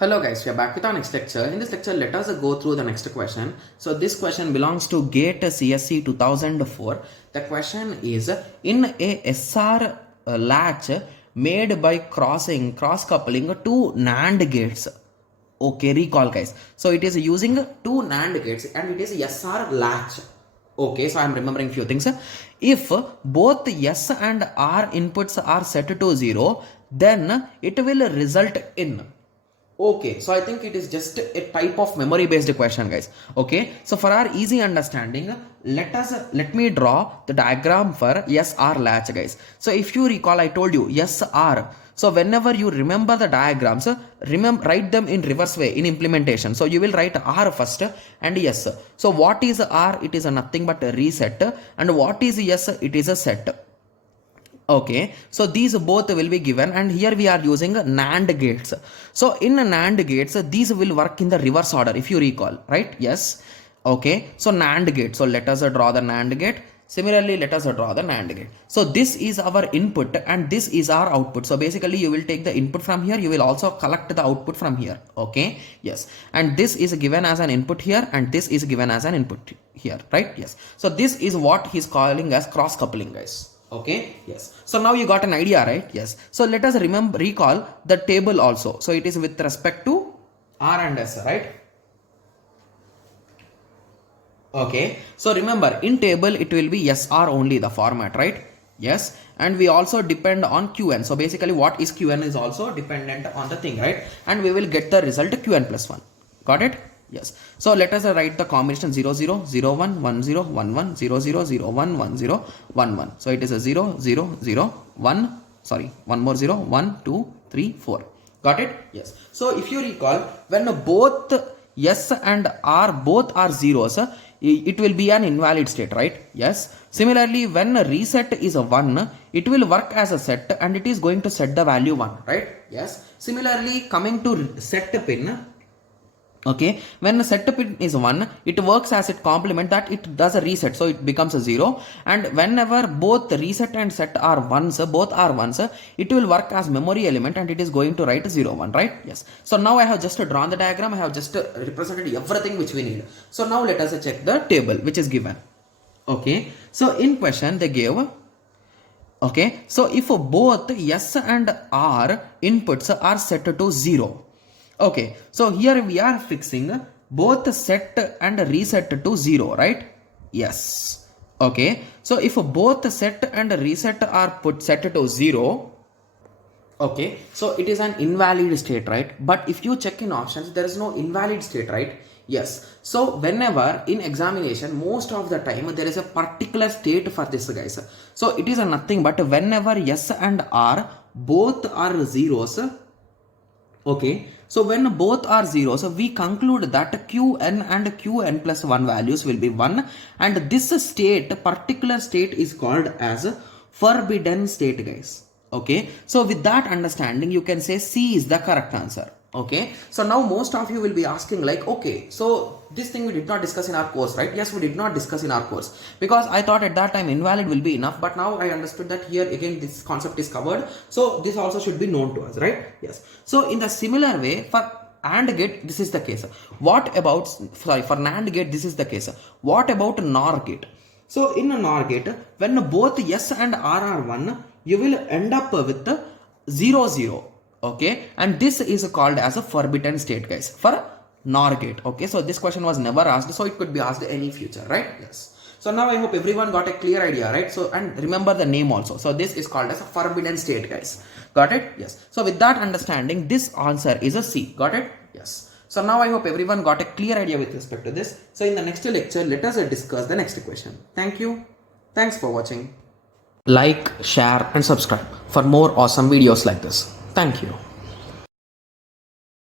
Hello guys, we are back with our next lecture. In this lecture, let us go through the next question. So this question belongs to GATE CSE 2004. The question is, in a SR latch made by cross coupling two NAND gates. Okay, recall guys. So it is using two NAND gates and it is SR latch. Okay, so I am remembering few things. If both S and R inputs are set to 0, then it will result in. Okay, so I think it is just a type of memory based question, guys. Okay, so for our easy understanding, let me draw the diagram for SR latch, guys. So if you recall, I told you SR. So whenever you remember the diagrams, write them in reverse way in implementation. So you will write R first and S. So what is R? It is a nothing but a reset, and what is S? It is a set. Okay, so these both will be given, and here we are using NAND gates. So in NAND gates, these will work in the reverse order if you recall, right? Yes. Okay, so NAND gate. So let us draw the NAND gate. Similarly, let us draw the NAND gate. So this is our input and this is our output. So basically you will take the input from here, you will also collect the output from here. Okay, yes. And this is given as an input here and this is given as an input here, right? Yes. So this is what he's calling as cross coupling, guys. Okay, yes. So now you got an idea, right? Yes. So let us recall the table also. So it is with respect to R and S, right? Okay. So remember, in table it will be SR only the format, right? Yes. And we also depend on Qn. So basically what is Qn is also dependent on the thing, right? And we will get the result Qn plus 1. Got it? Yes. So let us write the combination 0 0 0 1 1 0 1 1 0 0 0 1 1 0 1 1. So it is a 0 0 0 1. Sorry, one more 0 1 2 3 4. Got it? Yes. So if you recall, when both S and R both are zeros, it will be an invalid state, right? Yes. Similarly, when reset is a 1, it will work as a set and it is going to set the value 1, right? Yes. Similarly, coming to set pin. Okay, when the set pin is 1, it works as it complement that it does a reset, so it becomes a 0. And whenever both reset and set are ones, both are ones, it will work as memory element and it is going to write 0 1, right? Yes. So now I have just drawn the diagram, I have just represented everything which we need. So now let us check the table which is given. Okay, so in question they gave. Okay, so if both S and R inputs are set to 0. Okay, so here we are fixing both set and reset to 0, right? Yes. Okay, so if both set and reset are set to 0, okay, so it is an invalid state, right? But if you check in options, there is no invalid state, right? Yes. So whenever in examination, most of the time there is a particular state for this, guys. So it is a nothing but whenever S and R both are zeros. Okay, so when both are zeros, we conclude that Qn and Qn plus 1 values will be 1, and this state, particular state, is called as forbidden state, guys. Okay, so with that understanding, you can say C is the correct answer. Okay, so now most of you will be asking like, okay, so this thing we did not discuss in our course, right? Yes, we did not discuss in our course because I thought at that time invalid will be enough, but now I understood that here again this concept is covered, so this also should be known to us, right? Yes. So in the similar way, for AND gate this is the case. What about, sorry, for NAND gate this is the case. What about NOR gate? So in a NOR gate, when both S and R are 1, you will end up with 0 0. Okay, and this is called as a forbidden state, guys, for NOR gate. Okay, so this question was never asked, so it could be asked any future, right? Yes. So now I hope everyone got a clear idea, right? So, and remember the name also. So this is called as a forbidden state, guys. Got it? Yes. So with that understanding, this answer is a C. Got it? Yes. So now I hope everyone got a clear idea with respect to this. So in the next lecture, let us discuss the next question. Thank you. Thanks for watching. Like, share and subscribe for more awesome videos like this. Thank you.